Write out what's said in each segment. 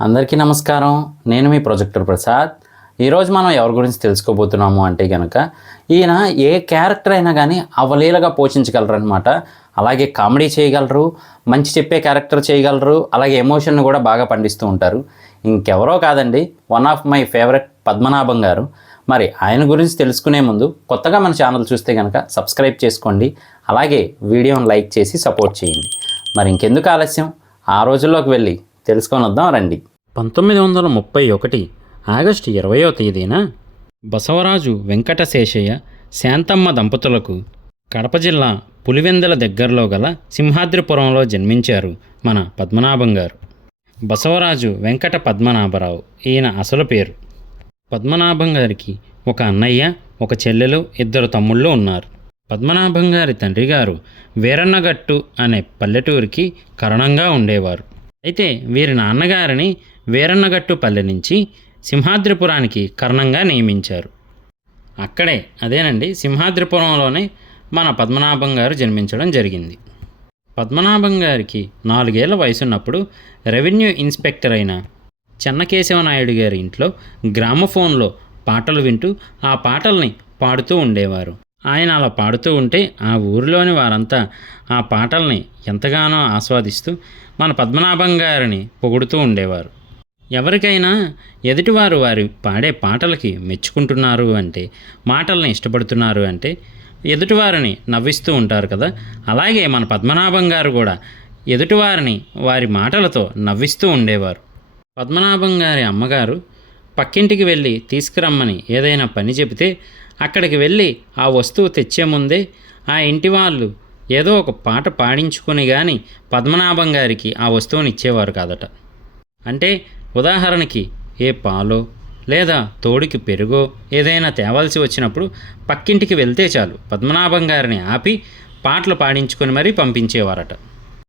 అందరికీ నమస్కారం. నేను మీ ప్రొజెక్టర్ ప్రసాద్. ఈరోజు మనం ఎవరి గురించి తెలుసుకోబోతున్నాము అంటే కనుక ఈయన ఏ క్యారెక్టర్ అయినా కానీ అవలీలగా పోషించగలరనమాట. అలాగే కామెడీ చేయగలరు, మంచి చెప్పే క్యారెక్టర్ చేయగలరు, అలాగే ఎమోషన్ని కూడా బాగా పండిస్తూ ఉంటారు. ఇంకెవరో కాదండి, one of my favourite Padmanabham గారు. మరి ఆయన గురించి తెలుసుకునే ముందు కొత్తగా మన ఛానల్ చూస్తే కనుక సబ్స్క్రైబ్ చేసుకోండి, అలాగే వీడియోని లైక్ చేసి సపోర్ట్ చేయండి. మరి ఇంకెందుకు ఆలస్యం, ఆ రోజుల్లోకి వెళ్ళి తెలుసుకొని వద్దాం రండి. 1931 ఆగస్టు 20వ తేదీన బసవరాజు వెంకటశేషయ్య శాంతమ్మ దంపతులకు కడప జిల్లా పులివెందుల దగ్గరలో గల సింహాద్రిపురంలో జన్మించారు మన పద్మనాభం గారు. బసవరాజు వెంకట పద్మనాభరావు ఈయన అసలు పేరు. పద్మనాభం గారికి ఒక అన్నయ్య, ఒక చెల్లెలు, 2 తమ్ముళ్ళు ఉన్నారు. పద్మనాభం గారి తండ్రి గారు వీరన్నగట్టు అనే పల్లెటూరికి కరణంగా ఉండేవారు. అయితే వీరి నాన్నగారిని వీరన్నగట్టు పల్లె నుంచి సింహాద్రిపురానికి కర్ణంగా నియమించారు. అక్కడే అదేనండి సింహాద్రిపురంలోనే మన పద్మనాభం గారు జన్మించడం జరిగింది. పద్మనాభం గారికి 4 ఏళ్ల వయసున్నప్పుడు రెవెన్యూ ఇన్స్పెక్టర్ అయిన చెన్నకేశవనాయుడు గారి ఇంట్లో గ్రామఫోన్లో పాటలు వింటూ ఆ పాటల్ని పాడుతూ ఉండేవారు. ఆయన అలా పాడుతూ ఉంటే ఆ ఊరిలోని వారంతా ఆ పాటల్ని ఎంతగానో ఆస్వాదిస్తూ మన పద్మనాభం గారిని పొగుడుతూ ఉండేవారు. ఎవరికైనా ఎదుటివారు వారి పాడే పాటలకి మెచ్చుకుంటున్నారు అంటే, మాటల్ని ఇష్టపడుతున్నారు అంటే ఎదుటివారిని నవ్విస్తూ ఉంటారు కదా. అలాగే మన పద్మనాభం గారు కూడా ఎదుటివారిని వారి మాటలతో నవ్విస్తూ ఉండేవారు. పద్మనాభం గారి అమ్మగారు పక్కింటికి వెళ్ళి తీసుకురమ్మని ఏదైనా పని చెబితే అక్కడికి వెళ్ళి ఆ వస్తువు తెచ్చే ముందే ఆ ఇంటి వాళ్ళు ఏదో ఒక పాట పాడించుకొని కానీ పద్మనాభం గారికి ఆ వస్తువుని ఇచ్చేవారు కాదట. అంటే ఉదాహరణకి ఏ పాలో లేదా తోడికి పెరుగో ఏదైనా తేవాల్సి వచ్చినప్పుడు పక్కింటికి వెళ్తే చాలు పద్మనాభం గారిని ఆపి పాటలు పాడించుకొని మరీ పంపించేవారట.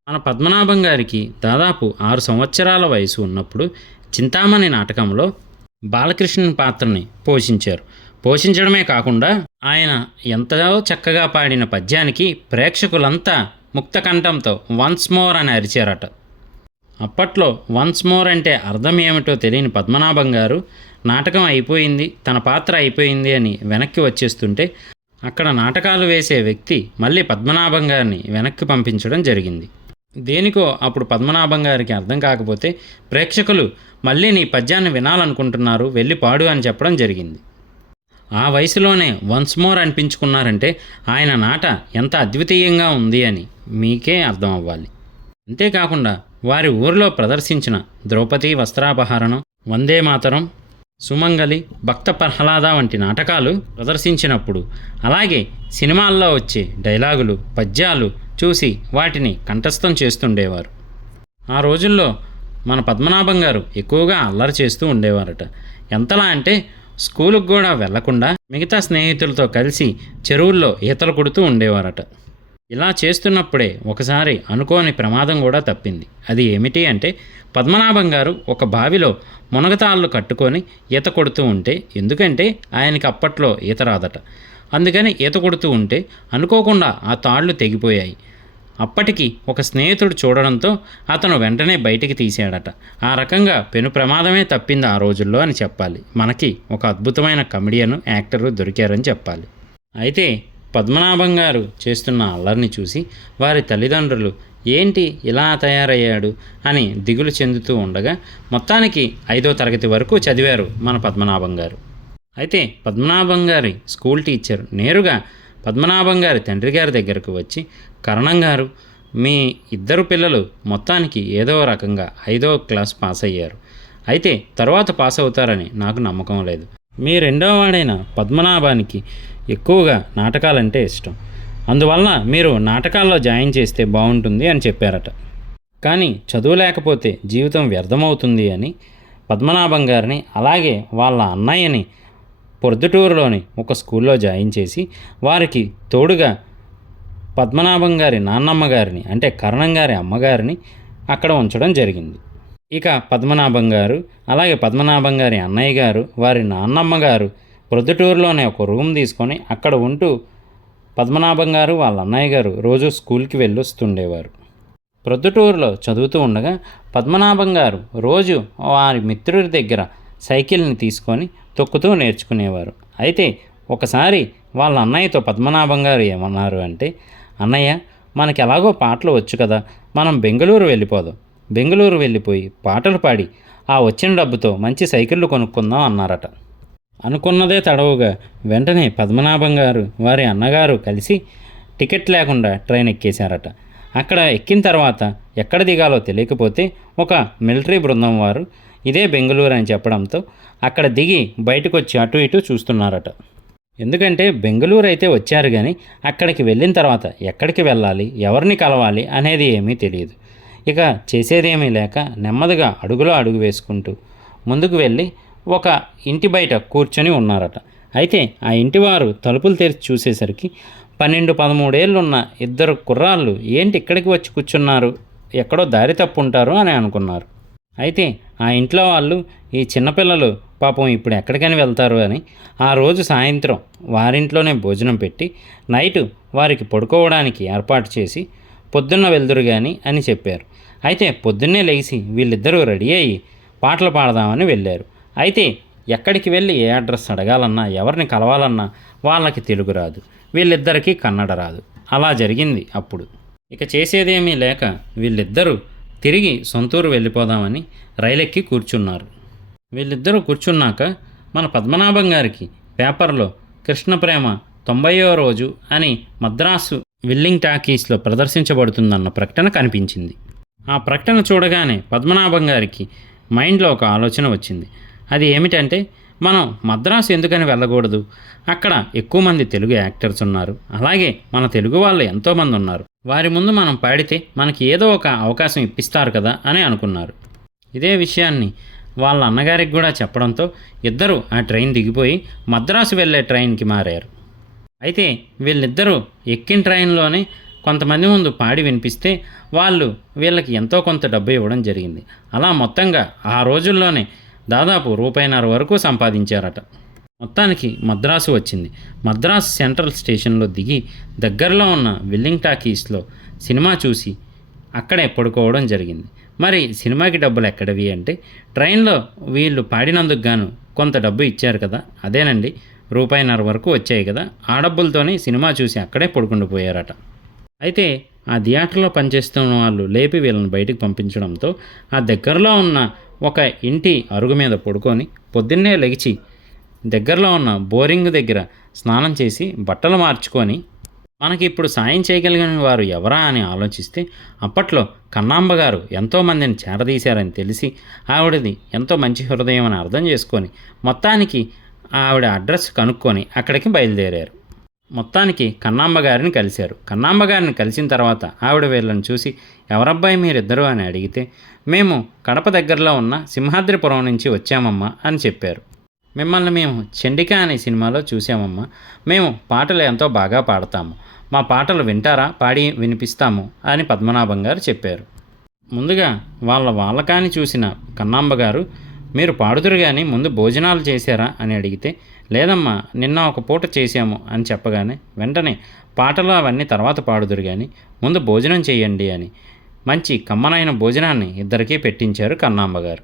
మన పద్మనాభం గారికి దాదాపు 6 సంవత్సరాల వయసు ఉన్నప్పుడు చింతామణి నాటకంలో బాలకృష్ణన్ పాత్రని పోషించడమే కాకుండా ఆయన ఎంతో చక్కగా పాడిన పద్యానికి ప్రేక్షకులంతా ముక్తకంఠంతో వన్స్ మోర్ అని అరిచారట. అప్పట్లో వన్స్ మోర్ అంటే అర్థం ఏమిటో తెలియని పద్మనాభం గారు నాటకం అయిపోయింది, తన పాత్ర అయిపోయింది అని వెనక్కి వచ్చేస్తుంటే అక్కడ నాటకాలు వేసే వ్యక్తి మళ్ళీ పద్మనాభం గారిని వెనక్కి పంపించడం జరిగింది. దేనికో అప్పుడు పద్మనాభం గారికి అర్థం కాకపోతే ప్రేక్షకులు మళ్ళీ నీ పద్యాన్ని వినాలనుకుంటున్నారు, వెళ్ళి పాడు అని చెప్పడం జరిగింది. ఆ వయసులోనే వన్స్ మోర్ అనిపించుకున్నారంటే ఆయన నాట ఎంత అద్వితీయంగా ఉంది అని మీకే అర్థం అవ్వాలి. అంతేకాకుండా వారి ఊరిలో ప్రదర్శించిన ద్రౌపది వస్త్రాపహరణం, వందే మాతరం, సుమంగలి, భక్త ప్రహ్లాద వంటి నాటకాలు ప్రదర్శించినప్పుడు అలాగే సినిమాల్లో వచ్చే డైలాగులు, పద్యాలు చూసి వాటిని కంఠస్థం చేస్తుండేవారు. ఆ రోజుల్లో మన పద్మనాభం గారు ఎక్కువగా అల్లరి చేస్తూ ఉండేవారట. ఎంతలా అంటే స్కూలుకు కూడా వెళ్లకుండా మిగతా స్నేహితులతో కలిసి చెరువుల్లో ఈతలు కొడుతూ ఉండేవారట. ఇలా చేస్తున్నప్పుడే ఒకసారి అనుకోని ప్రమాదం కూడా తప్పింది. అది ఏమిటి అంటే పద్మనాభం గారు ఒక బావిలో మునగతాళ్ళు కట్టుకొని ఈత కొడుతూ ఉంటే, ఎందుకంటే ఆయనకి అప్పట్లో ఈత రాదట, అందుకని ఈత కొడుతూ ఉంటే అనుకోకుండా ఆ తాళ్ళు తెగిపోయాయి. అప్పటికి ఒక స్నేహితుడు చూడడంతో అతను వెంటనే బయటికి తీశాడట. ఆ రకంగా పెను ప్రమాదమే తప్పింది ఆ రోజుల్లో అని చెప్పాలి. మనకి ఒక అద్భుతమైన కమెడియన్, యాక్టరు దొరికారని చెప్పాలి. అయితే పద్మనాభం గారు చేస్తున్న అల్లరిని చూసి వారి తల్లిదండ్రులు ఏంటి ఇలా తయారయ్యాడు అని దిగులు చెందుతూ ఉండగా మొత్తానికి 5వ తరగతి వరకు చదివారు మన పద్మనాభం గారు. అయితే పద్మనాభం గారి స్కూల్ టీచర్ నేరుగా పద్మనాభం గారి తండ్రి గారి దగ్గరకు వచ్చి, కరణం గారు, మీ 2 పిల్లలు మొత్తానికి ఏదో రకంగా 5వ క్లాస్ పాస్ అయ్యారు, అయితే తర్వాత పాస్ అవుతారని నాకు నమ్మకం లేదు. మీ 2వ వాడైన పద్మనాభానికి ఎక్కువగా నాటకాలంటే ఇష్టం, అందువలన మీరు నాటకాల్లో జాయిన్ చేస్తే బాగుంటుంది అని చెప్పారట. కానీ చదువు లేకపోతే జీవితం వ్యర్థమవుతుంది అని పద్మనాభం గారిని అలాగే వాళ్ళ అన్నయ్యని పొద్దుటూరులోని ఒక స్కూల్లో జాయిన్ చేసి వారికి తోడుగా పద్మనాభం గారి నాన్నమ్మ గారిని అంటే కరణం గారి అమ్మగారిని అక్కడ ఉంచడం జరిగింది. ఇక పద్మనాభం గారు అలాగే పద్మనాభం గారి అన్నయ్య గారు వారి నాన్నమ్మ గారు ప్రొద్దుటూరులోనే ఒక రూమ్ తీసుకొని అక్కడ ఉంటూ పద్మనాభం గారు వాళ్ళ అన్నయ్య గారు రోజు స్కూల్కి వెళ్ళొస్తుండేవారు. ప్రొద్దుటూరులో చదువుతూ ఉండగా పద్మనాభం గారు రోజు వారి మిత్రుడి దగ్గర సైకిల్ని తీసుకొని తొక్కుతూ నేర్చుకునేవారు. అయితే ఒకసారి వాళ్ళ అన్నయ్యతో పద్మనాభం గారు ఏమన్నారు అంటే, అన్నయ్య, మనకి ఎలాగో పాటలు వచ్చు కదా, మనం బెంగళూరు వెళ్ళిపోదాం. బెంగళూరు వెళ్ళిపోయి పాటలు పాడి ఆ వచ్చిన డబ్బుతో మంచి సైకిళ్ళు కొనుక్కుందాం అన్నారట. అనుకున్నదే తడవుగా వెంటనే పద్మనాభం గారు వారి అన్నగారు కలిసి టికెట్ లేకుండా ట్రైన్ ఎక్కేశారట. అక్కడ ఎక్కిన తర్వాత ఎక్కడ దిగాలో తెలియకపోతే ఒక మిలిటరీ బృందం వారు ఇదే బెంగళూరు అని చెప్పడంతో అక్కడ దిగి బయటకు వచ్చి అటు ఇటు చూస్తున్నారట. ఎందుకంటే బెంగళూరు అయితే వచ్చారు కానీ అక్కడికి వెళ్ళిన తర్వాత ఎక్కడికి వెళ్ళాలి, ఎవరిని కలవాలి అనేది ఏమీ తెలియదు. ఇక చేసేదేమీ లేక నెమ్మదిగా అడుగులో అడుగు వేసుకుంటూ ముందుకు వెళ్ళి ఒక ఇంటి బయట కూర్చొని ఉన్నారట. అయితే ఆ ఇంటివారు తలుపులు తెరిచి చూసేసరికి 12-13 ఏళ్ళున్న ఇద్దరు కుర్రాళ్ళు ఏంటి ఇక్కడికి వచ్చి కూర్చున్నారు, ఎక్కడో దారి తప్పుంటారు అని అనుకున్నారు. అయితే ఆ ఇంట్లో వాళ్ళు ఈ చిన్నపిల్లలు పాపం ఇప్పుడు ఎక్కడికైనా వెళ్తారు అని ఆ రోజు సాయంత్రం వారింట్లోనే భోజనం పెట్టి నైటు వారికి పడుకోవడానికి ఏర్పాటు చేసి పొద్దున్న వెళ్దురు కానీ అని చెప్పారు. అయితే పొద్దున్నే లేచి వీళ్ళిద్దరూ రెడీ అయ్యి పాటలు పాడదామని వెళ్ళారు. అయితే ఎక్కడికి వెళ్ళి ఏ అడ్రస్ అడగాలన్నా, ఎవరిని కలవాలన్నా వాళ్ళకి తెలుగు రాదు, వీళ్ళిద్దరికీ కన్నడ రాదు. అలా జరిగింది అప్పుడు. ఇక చేసేదేమీ లేక వీళ్ళిద్దరూ తిరిగి సొంతూరు వెళ్ళిపోదామని రైలెక్కి కూర్చున్నారు. వీళ్ళిద్దరూ కూర్చున్నాక మన పద్మనాభం గారికి పేపర్లో కృష్ణప్రేమ 90వ రోజు అని మద్రాసు విల్లింగ్ టాకీస్లో ప్రదర్శించబడుతుందన్న ప్రకటన కనిపించింది. ఆ ప్రకటన చూడగానే పద్మనాభం గారికి మైండ్లో ఒక ఆలోచన వచ్చింది. అది ఏమిటంటే, మనం మద్రాసు ఎందుకని వెళ్ళకూడదు, అక్కడ ఎక్కువ మంది తెలుగు యాక్టర్స్ ఉన్నారు, అలాగే మన తెలుగు వాళ్ళు ఎంతోమంది ఉన్నారు, వారి ముందు మనం పాడితే మనకి ఏదో ఒక అవకాశం ఇప్పిస్తారు కదా అని అనుకున్నారు. ఇదే విషయాన్ని వాళ్ళ అన్నగారికి కూడా చెప్పడంతో ఇద్దరు ఆ ట్రైన్ దిగిపోయి మద్రాసు వెళ్ళే ట్రైన్కి మారారు. అయితే వీళ్ళిద్దరూ ఎక్కిన ట్రైన్లోనే కొంతమంది ముందు పాడి వినిపిస్తే వాళ్ళు వీళ్ళకి ఎంతో కొంత డబ్బు ఇవ్వడం జరిగింది. అలా మొత్తంగా ఆ రోజుల్లోనే దాదాపు ₹1.5 వరకు సంపాదించారట. మొత్తానికి మద్రాసు వచ్చింది. మద్రాసు సెంట్రల్ స్టేషన్లో దిగి దగ్గరలో ఉన్న విల్లింగ్ టాకీస్లో సినిమా చూసి అక్కడే పడుకోవడం జరిగింది. మరి సినిమాకి డబ్బులు ఎక్కడవి అంటే, ట్రైన్లో వీళ్ళు పాడినందుకు గాను కొంత డబ్బు ఇచ్చారు కదా, అదేనండి ₹1.5 వరకు వచ్చాయి కదా, ఆ డబ్బులతోనే సినిమా చూసి అక్కడే పడుకుండిపోయారట. అయితే ఆ థియేటర్లో పనిచేస్తున్న వాళ్ళు లేపి వీళ్ళని బయటికి పంపించడంతో ఆ దగ్గరలో ఉన్న ఒక ఇంటి అరుగు మీద పడుకొని పొద్దున్నే లెగిచి దగ్గరలో ఉన్న బోరింగ్ దగ్గర స్నానం చేసి బట్టలు మార్చుకొని మనకి ఇప్పుడు సాయం చేయగలిగిన వారు ఎవరా అని ఆలోచిస్తే అప్పట్లో కన్నాంబ గారు ఎంతోమందిని చేరదీశారని తెలిసి ఆవిడది ఎంతో మంచి హృదయం అని అర్థం చేసుకొని మొత్తానికి ఆవిడ అడ్రస్ కనుక్కొని అక్కడికి బయలుదేరారు. మొత్తానికి కన్నాంబ గారిని కలిశారు. కన్నాంబ గారిని కలిసిన తర్వాత ఆవిడ వీళ్ళని చూసి, ఎవరబ్బాయి మీరిద్దరూ అని అడిగితే, మేము కడప దగ్గరలో ఉన్న సింహాద్రిపురం నుంచి వచ్చామమ్మా అని చెప్పారు. మిమ్మల్ని మేము చండిక అనే సినిమాలో చూసామమ్మా, మేము పాటలు ఎంతో బాగా పాడతాము, మా పాటలు వింటారా, పాడి వినిపిస్తాము అని పద్మనాభం గారు చెప్పారు. ముందుగా వాళ్ళకాని చూసిన కన్నాంబ గారు, మీరు పాడుదురు కానీ ముందు భోజనాలు చేశారా అని అడిగితే, లేదమ్మా నిన్న ఒక పూట చేశాము అని చెప్పగానే వెంటనే పాటలు అవన్నీ తర్వాత పాడుదురు కానీ ముందు భోజనం చేయండి అని మంచి కమ్మనైన భోజనాన్ని ఇద్దరికీ పెట్టించారు కన్నాంబ గారు.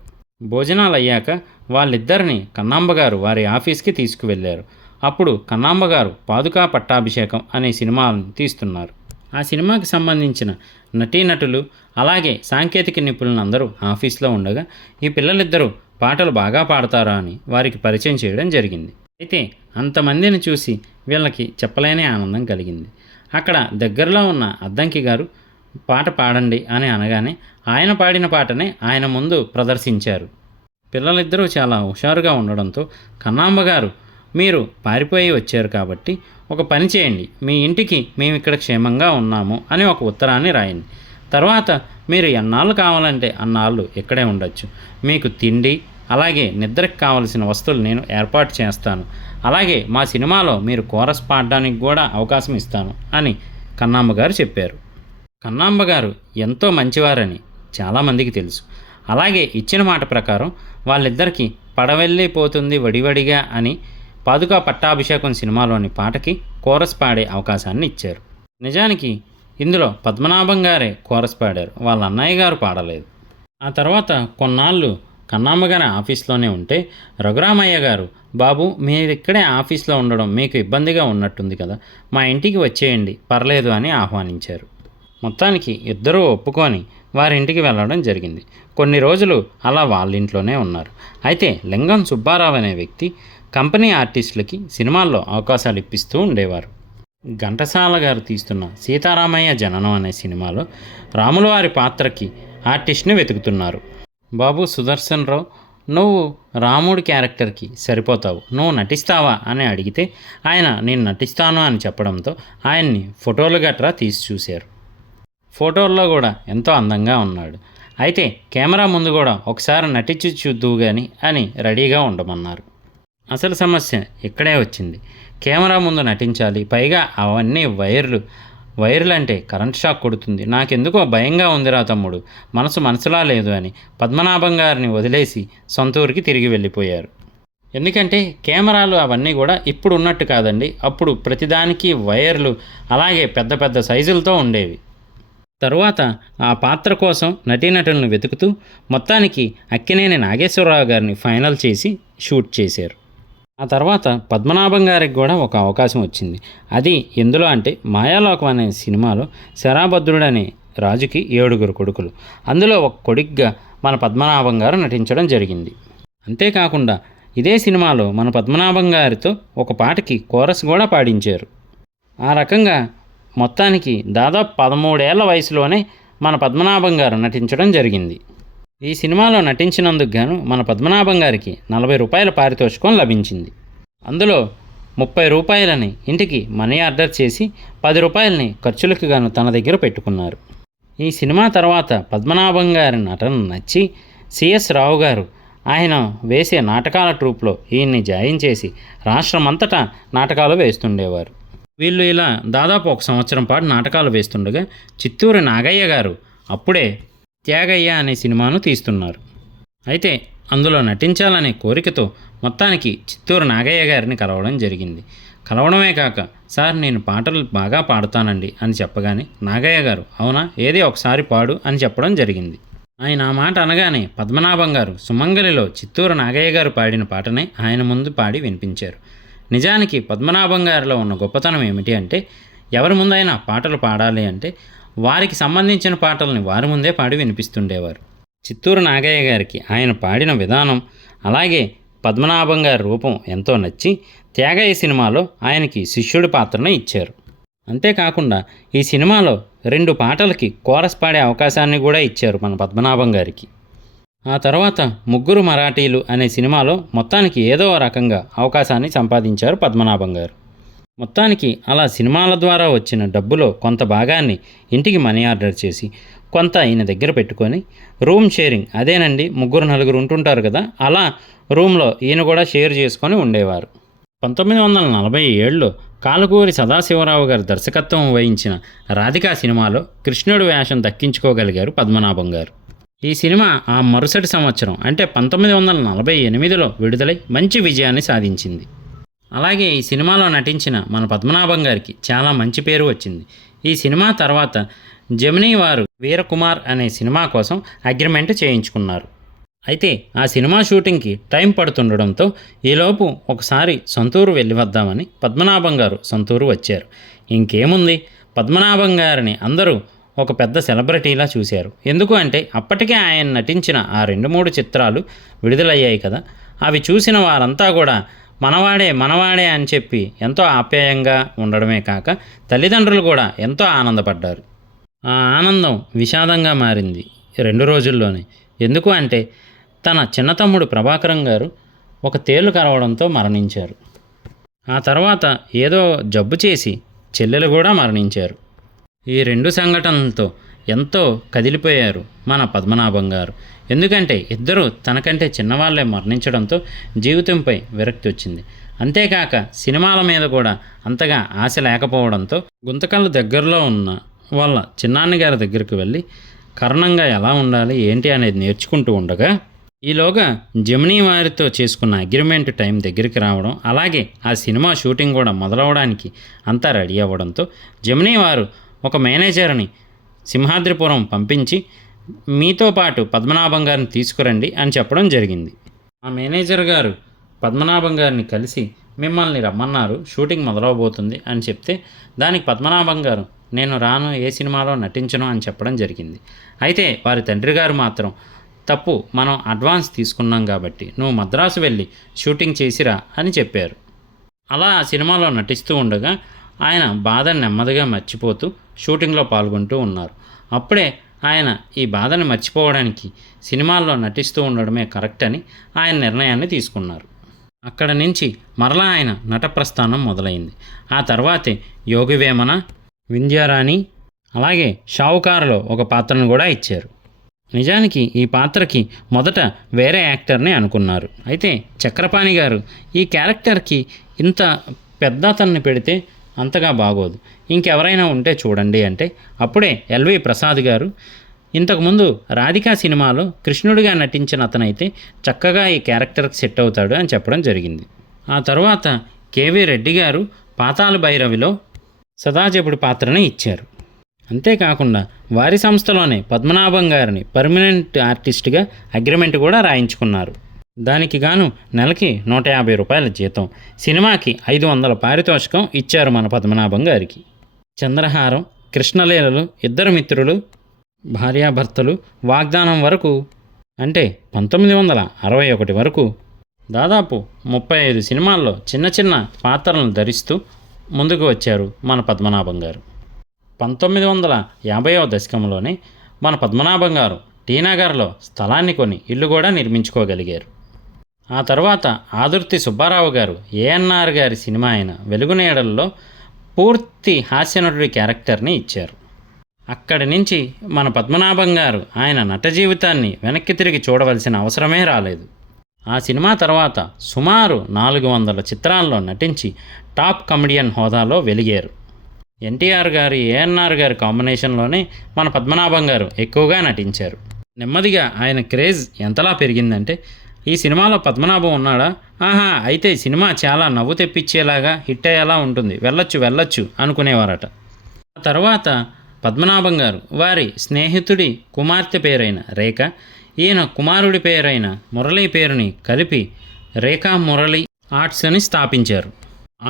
భోజనాలు అయ్యాక వాళ్ళిద్దరిని కన్నాంబ గారు వారి ఆఫీస్కి తీసుకువెళ్ళారు. అప్పుడు కన్నాంబ గారు పాదుకా పట్టాభిషేకం అనే సినిమాను తీస్తున్నారు. ఆ సినిమాకి సంబంధించిన నటీనటులు అలాగే సాంకేతిక నిపుణులు అందరూ ఆఫీస్లో ఉండగా ఈ పిల్లలిద్దరూ పాటలు బాగా పాడతారా అని వారికి పరిచయం చేయడం జరిగింది. అయితే అంతమందిని చూసి వీళ్ళకి చెప్పలేని ఆనందం కలిగింది. అక్కడ దగ్గరలో ఉన్న అద్దంకి గారు పాట పాడండి అని అనగానే ఆయన పాడిన పాటనే ఆయన ముందు ప్రదర్శించారు. పిల్లలిద్దరూ చాలా హుషారుగా ఉండడంతో కన్నాంబ గారు, మీరు పారిపోయి వచ్చారు కాబట్టి ఒక పని చేయండి, మీ ఇంటికి మేము ఇక్కడ క్షేమంగా ఉన్నాము అని ఒక ఉత్తరాన్ని రాయండి. తర్వాత మీరు ఎన్నాళ్ళు కావాలంటే అన్నాళ్ళు ఇక్కడే ఉండొచ్చు, మీకు తిండి అలాగే నిద్రకు కావలసిన వస్తువులు నేను ఏర్పాటు చేస్తాను, అలాగే మా సినిమాలో మీరు కోరస్ పాడడానికి కూడా అవకాశం ఇస్తాను అని కన్నాంబ గారు చెప్పారు. కన్నాంబ గారు ఎంతో మంచివారని చాలామందికి తెలుసు. అలాగే ఇచ్చిన మాట ప్రకారం వాళ్ళిద్దరికీ పడవెళ్ళిపోతుంది వడివడిగా అని పాదుకా పట్టాభిషేకం సినిమాలోని పాటకి కోరస్ పాడే అవకాశాన్ని ఇచ్చారు. నిజానికి ఇందులో పద్మనాభం గారే కోరస్ పాడారు, వాళ్ళ అన్నయ్య గారు పాడలేదు. ఆ తర్వాత కొన్నాళ్ళు కన్నాంబ గారి ఆఫీస్లోనే ఉంటే రఘురామయ్య గారు, బాబు మీరు ఇక్కడే ఆఫీస్లో ఉండడం మీకు ఇబ్బందిగా ఉన్నట్టుంది కదా, మా ఇంటికి వచ్చేయండి పర్లేదు అని ఆహ్వానించారు. మొత్తానికి ఇద్దరూ ఒప్పుకొని వారింటికి వెళ్ళడం జరిగింది. కొన్ని రోజులు అలా వాళ్ళ ఇంట్లోనే ఉన్నారు. అయితే లింగం సుబ్బారావు అనే వ్యక్తి కంపెనీ ఆర్టిస్టులకి సినిమాల్లో అవకాశాలు ఇప్పిస్తూ ఉండేవారు. ఘంటసాల గారు తీస్తున్న సీతారామయ్య జననం అనే సినిమాలో రాములవారి పాత్రకి ఆర్టిస్ట్ని వెతుకుతున్నారు. బాబు సుదర్శన్ రావు, నువ్వు రాముడి క్యారెక్టర్కి సరిపోతావు, నువ్వు నటిస్తావా అని అడిగితే ఆయన నేను నటిస్తాను అని చెప్పడంతో ఆయన్ని ఫోటోలు గట్రా తీసి చూశారు. ఫోటోల్లో కూడా ఎంతో అందంగా ఉన్నాడు. అయితే కెమెరా ముందు కూడా ఒకసారి నటించి చూద్దువు కానీ అని రెడీగా ఉండమన్నారు. అసలు సమస్య ఇక్కడే వచ్చింది. కెమెరా ముందు నటించాలి, పైగా అవన్నీ వైర్లు అంటే కరెంట్ షాక్ కొడుతుంది, నాకెందుకో భయంగా ఉందిరా తమ్ముడు, మనసులా లేదు అని పద్మనాభం గారిని వదిలేసి సొంత ఊరికి తిరిగి వెళ్ళిపోయారు. ఎందుకంటే కెమెరాలు అవన్నీ కూడా ఇప్పుడు ఉన్నట్టు కాదండి, అప్పుడు ప్రతిదానికి వైర్లు అలాగే పెద్ద పెద్ద సైజులతో ఉండేవి. తరువాత ఆ పాత్ర కోసం నటీనటులను వెతుకుతూ మొత్తానికి అక్కినేని నాగేశ్వరరావు గారిని ఫైనల్ చేసి షూట్ చేశారు. ఆ తర్వాత పద్మనాభం గారికి కూడా ఒక అవకాశం వచ్చింది. అది ఎందులో అంటే మాయాలోకం అనే సినిమాలో శరాభద్రుడు అనే రాజుకి 7 కొడుకులు, అందులో ఒక కొడుగ్గా మన పద్మనాభం గారు నటించడం జరిగింది. అంతేకాకుండా ఇదే సినిమాలో మన పద్మనాభం గారితో ఒక పాటకి కోరస్ కూడా పాడించారు. ఆ రకంగా మొత్తానికి దాదాపు 13 ఏళ్ల వయసులోనే మన పద్మనాభం గారు నటించడం జరిగింది. ఈ సినిమాలో నటించినందుకు గాను మన పద్మనాభం గారికి 40 రూపాయల పారితోషికం లభించింది. అందులో 30 రూపాయలని ఇంటికి మనీ ఆర్డర్ చేసి 10 రూపాయలని ఖర్చులకు గాను తన దగ్గర పెట్టుకున్నారు. ఈ సినిమా తర్వాత పద్మనాభం గారి నటన నచ్చి సిఎస్ రావు గారు ఆయన వేసే నాటకాల ట్రూప్లో ఈయన్ని జాయిన్ చేసి రాష్ట్రమంతటా నాటకాలు వేస్తుండేవారు. వీళ్ళు ఇలా దాదాపు 1 సంవత్సరం పాటు నాటకాలు వేస్తుండగా చిత్తూరు నాగయ్య గారు అప్పుడే త్యాగయ్య అనే సినిమాను తీస్తున్నారు. అయితే అందులో నటించాలనే కోరికతో మొత్తానికి చిత్తూరు నాగయ్య గారిని కలవడం జరిగింది. కలవడమే కాక సార్ నేను పాటలు బాగా పాడుతానండి అని చెప్పగానే నాగయ్య గారు అవునా ఏది ఒకసారి పాడు అని చెప్పడం జరిగింది. ఆయన ఆ మాట అనగానే పద్మనాభం గారు సుమంగలిలో చిత్తూరు నాగయ్య గారు పాడిన పాటనే ఆయన ముందు పాడి వినిపించారు. నిజానికి పద్మనాభం గారిలో ఉన్న గొప్పతనం ఏమిటి అంటే ఎవరి ముందైనా పాటలు పాడాలి అంటే వారికి సంబంధించిన పాటల్ని వారి ముందే పాడి వినిపిస్తుండేవారు. చిత్తూరు నాగయ్య గారికి ఆయన పాడిన విధానం అలాగే పద్మనాభం గారి రూపం ఎంతో నచ్చి త్యాగయ్య సినిమాలో ఆయనకి శిష్యుడి పాత్రను ఇచ్చారు. అంతేకాకుండా ఈ సినిమాలో 2 పాటలకి కోరస్ పాడే అవకాశాన్ని కూడా ఇచ్చారు మన పద్మనాభం గారికి. ఆ తర్వాత 3 మరాఠీలు అనే సినిమాలో మొత్తానికి ఏదో రకంగా అవకాశాన్ని సంపాదించారు పద్మనాభం గారు. మొత్తానికి అలా సినిమాల ద్వారా వచ్చిన డబ్బులో కొంత భాగాన్ని ఇంటికి మనీ ఆర్డర్ చేసి కొంత ఈయన దగ్గర పెట్టుకొని రూమ్ షేరింగ్, అదేనండి 3-4 ఉంటుంటారు కదా, అలా రూమ్లో ఈయన కూడా షేర్ చేసుకొని ఉండేవారు. 1947లో కాలకూరి సదాశివరావు గారు దర్శకత్వం వహించిన రాధికా సినిమాలో కృష్ణుడి వేషం దక్కించుకోగలిగారు పద్మనాభం గారు. ఈ సినిమా ఆ మరుసటి సంవత్సరం అంటే 1948లో విడుదలై మంచి విజయాన్ని సాధించింది. అలాగే ఈ సినిమాలో నటించిన మన పద్మనాభం గారికి చాలా మంచి పేరు వచ్చింది. ఈ సినిమా తర్వాత జెమినీ వారు వీరకుమార్ అనే సినిమా కోసం అగ్రిమెంట్ చేయించుకున్నారు. అయితే ఆ సినిమా షూటింగ్కి టైం పడుతుండడంతో ఈలోపు ఒకసారి సొంతూరు వెళ్ళి వద్దామని పద్మనాభం గారు సొంతూరు వచ్చారు. ఇంకేముంది, పద్మనాభం గారిని అందరూ ఒక పెద్ద సెలబ్రిటీలా చూశారు. ఎందుకు అంటే అప్పటికే ఆయన నటించిన ఆ 2-3 చిత్రాలు విడుదలయ్యాయి కదా, అవి చూసిన వారంతా కూడా మనవాడే అని చెప్పి ఎంతో ఆప్యాయంగా ఉండడమే కాక తల్లిదండ్రులు కూడా ఎంతో ఆనందపడ్డారు. ఆ ఆనందం విషాదంగా మారింది 2 రోజుల్లోనే. ఎందుకు అంటే తన చిన్న తమ్ముడు ప్రభాకరం గారు ఒక తేలు కరవడంతో మరణించారు. ఆ తర్వాత ఏదో జబ్బు చేసి చెల్లెలు కూడా మరణించారు. ఈ 2 సంఘటనలతో ఎంతో కదిలిపోయారు మన పద్మనాభం గారు. ఎందుకంటే ఇద్దరు తనకంటే చిన్నవాళ్ళే మరణించడంతో జీవితంపై విరక్తి వచ్చింది. అంతేకాక సినిమాల మీద కూడా అంతగా ఆశ లేకపోవడంతో గుంతకల్లు దగ్గరలో ఉన్న వాళ్ళ చిన్నాన్నగారి దగ్గరికి వెళ్ళి కరుణంగా ఎలా ఉండాలి ఏంటి అనేది నేర్చుకుంటూ ఉండగా ఈలోగా జెమినీ వారితో చేసుకున్న అగ్రిమెంట్ టైం దగ్గరికి రావడం, అలాగే ఆ సినిమా షూటింగ్ కూడా మొదలవడానికి అంతా రెడీ అవ్వడంతో జెమినీ వారు ఒక మేనేజర్ని సింహాద్రిపురం పంపించి మీతో పాటు పద్మనాభం గారిని తీసుకురండి అని చెప్పడం జరిగింది. ఆ మేనేజర్ గారు పద్మనాభం గారిని కలిసి మిమ్మల్ని రమ్మన్నారు, షూటింగ్ మొదలవబోతుంది అని చెప్తే దానికి పద్మనాభం గారు నేను రాను, ఏ సినిమాలో నటించను అని చెప్పడం జరిగింది. అయితే వారి తండ్రి గారు మాత్రం తప్పు, మనం అడ్వాన్స్ తీసుకున్నాం కాబట్టి నువ్వు మద్రాసు వెళ్ళి షూటింగ్ చేసిరా అని చెప్పారు. అలా ఆ సినిమాలో నటిస్తూ ఉండగా ఆయన బాధను నెమ్మదిగా మర్చిపోతూ షూటింగ్లో పాల్గొంటూ ఉన్నారు. అప్పుడే ఆయన ఈ బాధను మర్చిపోవడానికి సినిమాల్లో నటిస్తూ ఉండడమే కరెక్ట్ అని ఆయన నిర్ణయాన్ని తీసుకున్నారు. అక్కడ నుంచి మరలా ఆయన నట ప్రస్థానం మొదలైంది. ఆ తర్వాతే యోగివేమన, వింధ్యారాణి, అలాగే షావుకారులో ఒక పాత్రను కూడా ఇచ్చారు. నిజానికి ఈ పాత్రకి మొదట వేరే యాక్టర్ని అనుకున్నారు. అయితే చక్రపాణి గారు ఈ క్యారెక్టర్కి ఇంత పెద్ద అతన్ని పెడితే అంతగా బాగోదు, ఇంకెవరైనా ఉంటే చూడండి అంటే అప్పుడే ఎల్వి ప్రసాద్ గారు ఇంతకుముందు రాధికా సినిమాలో కృష్ణుడిగా నటించిన అతనైతే చక్కగా ఈ క్యారెక్టర్కి సెట్ అవుతాడు అని చెప్పడం జరిగింది. ఆ తర్వాత కేవీ రెడ్డి గారు పాతాళ భైరవిలో సదాజపుడి పాత్రని ఇచ్చారు. అంతేకాకుండా వారి సంస్థలోనే పద్మనాభం గారిని పర్మనెంట్ ఆర్టిస్ట్గా అగ్రిమెంట్ కూడా రాయించుకున్నారు. దానికి గాను నెలకి 150 రూపాయల జీతం, సినిమాకి 500 పారితోషికం ఇచ్చారు మన పద్మనాభం గారికి. చంద్రహారం, కృష్ణలీలలు, ఇద్దరు మిత్రులు, భార్యాభర్తలు, వాగ్దానం వరకు అంటే 1961 వరకు దాదాపు 35 సినిమాల్లో చిన్న చిన్న పాత్రలను ధరిస్తూ ముందుకు వచ్చారు మన పద్మనాభం గారు. 1950వ దశకంలోనే మన పద్మనాభం గారు టీనగర్లో స్థలాన్ని కొని ఇల్లు కూడా నిర్మించుకోగలిగారు. ఆ తర్వాత ఆదుర్తి సుబ్బారావు గారు ఏఎన్ఆర్ గారి సినిమా అయిన వెలుగునేడల్లో పూర్తి హాస్యనటుడి క్యారెక్టర్ని ఇచ్చారు. అక్కడి నుంచి మన పద్మనాభం గారు ఆయన నట జీవితాన్ని వెనక్కి తిరిగి చూడవలసిన అవసరమే రాలేదు. ఆ సినిమా తర్వాత సుమారు 400 చిత్రాల్లో నటించి టాప్ కమెడియన్ హోదాలో వెలిగారు. ఎన్టీఆర్ గారి, ఏఎన్ఆర్ గారి కాంబినేషన్లోనే మన పద్మనాభం గారు ఎక్కువగా నటించారు. నెమ్మదిగా ఆయన క్రేజ్ ఎంతలా పెరిగిందంటే ఈ సినిమాలో పద్మనాభం ఉన్నాడా, ఆహా అయితే సినిమా చాలా నవ్వు తెప్పించేలాగా హిట్ అయ్యేలా ఉంటుంది, వెళ్ళొచ్చు అనుకునేవారట. ఆ తర్వాత పద్మనాభం గారు వారి స్నేహితుడి కుమార్తె పేరైన రేఖ, ఈయన కుమారుడి పేరైన మురళి పేరుని కలిపి రేఖా మురళి ఆర్ట్స్ని స్థాపించారు.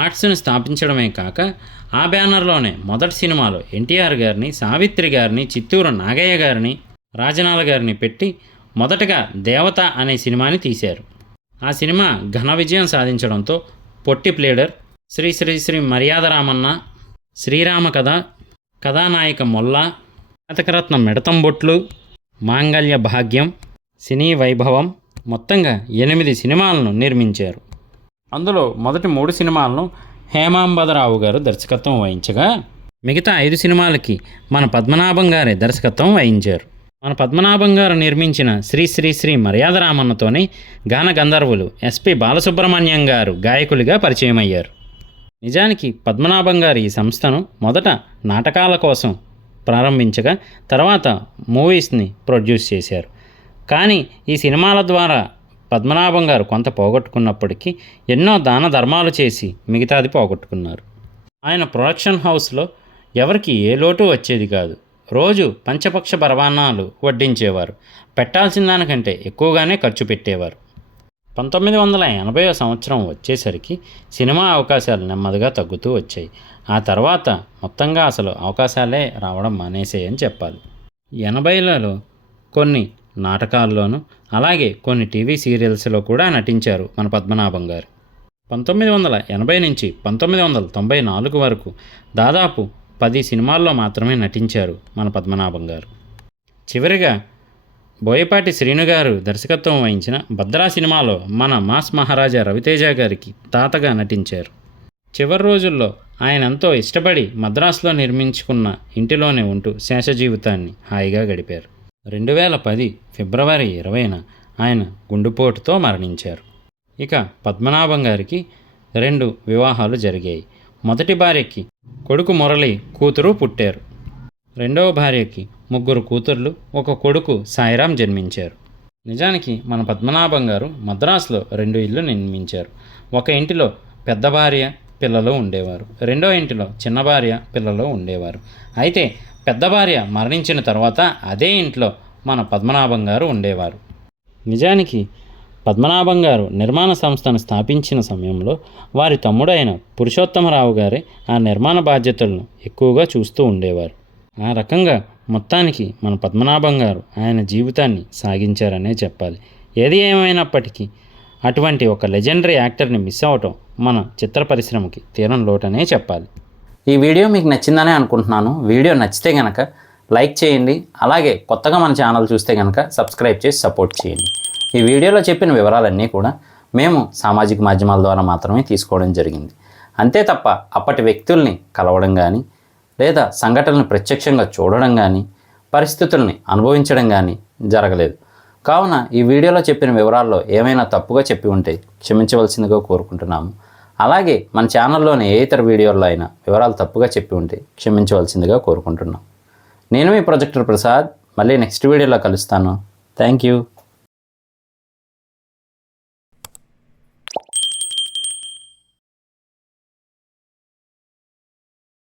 ఆర్ట్స్ని స్థాపించడమే కాక ఆ బ్యానర్లోనే మొదటి సినిమాలో ఎన్టీఆర్ గారిని, సావిత్రి గారిని, చిత్తూరు నాగయ్య గారిని, రాజనాల గారిని పెట్టి మొదటగా దేవత అనే సినిమాని తీశారు. ఆ సినిమా ఘన విజయం సాధించడంతో పొట్టి ప్లేడర్, శ్రీ శ్రీ శ్రీ మర్యాద రామన్న, శ్రీరామ కథ, కథానాయిక మొల్ల, కథకరత్నం మిడతంబొట్లు, మాంగళ్య భాగ్యం, సినీ వైభవం, మొత్తంగా 8 సినిమాలను నిర్మించారు. అందులో మొదటి 3 సినిమాలను హేమాంబదరావు గారు దర్శకత్వం వహించగా మిగతా 5 సినిమాలకి మన పద్మనాభం గారే దర్శకత్వం వహించారు. మన పద్మనాభం గారు నిర్మించిన శ్రీ శ్రీ శ్రీ మర్యాద రామన్నతోనే గాన గంధర్వులు ఎస్పి బాలసుబ్రహ్మణ్యం గారు గాయకులుగా పరిచయం అయ్యారు. నిజానికి పద్మనాభం గారు ఈ సంస్థను మొదట నాటకాల కోసం ప్రారంభించగా తర్వాత మూవీస్ని ప్రొడ్యూస్ చేశారు. కానీ ఈ సినిమాల ద్వారా పద్మనాభం గారు కొంత పోగొట్టుకున్నప్పటికీ ఎన్నో దాన ధర్మాలు చేసి మిగతాది పోగొట్టుకున్నారు. ఆయన ప్రొడక్షన్ హౌస్లో ఎవరికి ఏ లోటు వచ్చేది కాదు. రోజు పంచపక్ష పరమాన్నాలు వడ్డించేవారు. పెట్టాల్సిన దానికంటే ఎక్కువగానే ఖర్చు పెట్టేవారు. 1980వ సంవత్సరం వచ్చేసరికి సినిమా అవకాశాలు నెమ్మదిగా తగ్గుతూ వచ్చాయి. ఆ తర్వాత మొత్తంగా అసలు అవకాశాలే రావడం మానేసాయని చెప్పాలి. 80లలో కొన్ని నాటకాల్లోనూ అలాగే కొన్ని టీవీ సీరియల్స్లో కూడా నటించారు మన పద్మనాభం గారు. 1980 నుంచి 1994 వరకు దాదాపు 10 సినిమాల్లో మాత్రమే నటించారు మన పద్మనాభం గారు. చివరిగా బోయపాటి శ్రీను గారు దర్శకత్వం వహించిన భద్రా సినిమాలో మన మాస్ మహారాజా రవితేజ గారికి తాతగా నటించారు. చివరి రోజుల్లో ఆయన ఎంతో ఇష్టపడి మద్రాసులో నిర్మించుకున్న ఇంటిలోనే ఉంటూ శేష జీవితాన్ని హాయిగా గడిపారు. 2010 ఫిబ్రవరి 20న ఆయన గుండెపోటుతో మరణించారు. ఇక పద్మనాభం గారికి 2 వివాహాలు జరిగాయి. మొదటి భార్యకి కొడుకు మురళి, కూతురు పుట్టారు. రెండవ భార్యకి 3 కూతుర్లు, 1 కొడుకు సాయిరాం జన్మించారు. నిజానికి మన పద్మనాభం గారు మద్రాసులో 2 ఇళ్ళు నిర్మించారు. ఒక ఇంటిలో పెద్ద భార్య, పిల్లలు ఉండేవారు. రెండో ఇంటిలో చిన్న భార్య పిల్లలు ఉండేవారు. అయితే పెద్ద భార్య మరణించిన తర్వాత అదే ఇంట్లో మన పద్మనాభం గారు ఉండేవారు. నిజానికి పద్మనాభం గారు నిర్మాణ సంస్థను స్థాపించిన సమయంలో వారి తమ్ముడైన పురుషోత్తమరావు గారే ఆ నిర్మాణ బాధ్యతలను ఎక్కువగా చూస్తూ ఉండేవారు. ఆ రకంగా మొత్తానికి మన పద్మనాభం గారు ఆయన జీవితాన్ని సాగించారనే చెప్పాలి. ఏది ఏమైనప్పటికీ అటువంటి ఒక లెజెండరీ యాక్టర్ని మిస్ అవ్వటం మన చిత్ర పరిశ్రమకి తీరం లోటనే చెప్పాలి. ఈ వీడియో మీకు నచ్చిందనే అనుకుంటున్నాను. వీడియో నచ్చితే కనుక లైక్ చేయండి. అలాగే కొత్తగా మన ఛానల్ చూస్తే కనుక సబ్స్క్రైబ్ చేసి సపోర్ట్ చేయండి. ఈ వీడియోలో చెప్పిన వివరాలన్నీ కూడా మేము సామాజిక మాధ్యమాల ద్వారా మాత్రమే తీసుకోవడం జరిగింది. అంతే తప్ప అప్పటి వ్యక్తుల్ని కలవడం కానీ లేదా సంఘటనలను ప్రత్యక్షంగా చూడడం కానీ పరిస్థితుల్ని అనుభవించడం కానీ జరగలేదు. కావున ఈ వీడియోలో చెప్పిన వివరాల్లో ఏమైనా తప్పుగా చెప్పి ఉంటే క్షమించవలసిందిగా కోరుకుంటున్నాము. అలాగే మన ఛానల్లోని ఏ ఇతర వీడియోల్లో అయినా వివరాలు తప్పుగా చెప్పి ఉంటే క్షమించవలసిందిగా కోరుకుంటున్నాం. నేను మీ ప్రొజెక్టర్ ప్రసాద్. మళ్ళీ నెక్స్ట్ వీడియోలో కలుస్తాను. Thank you.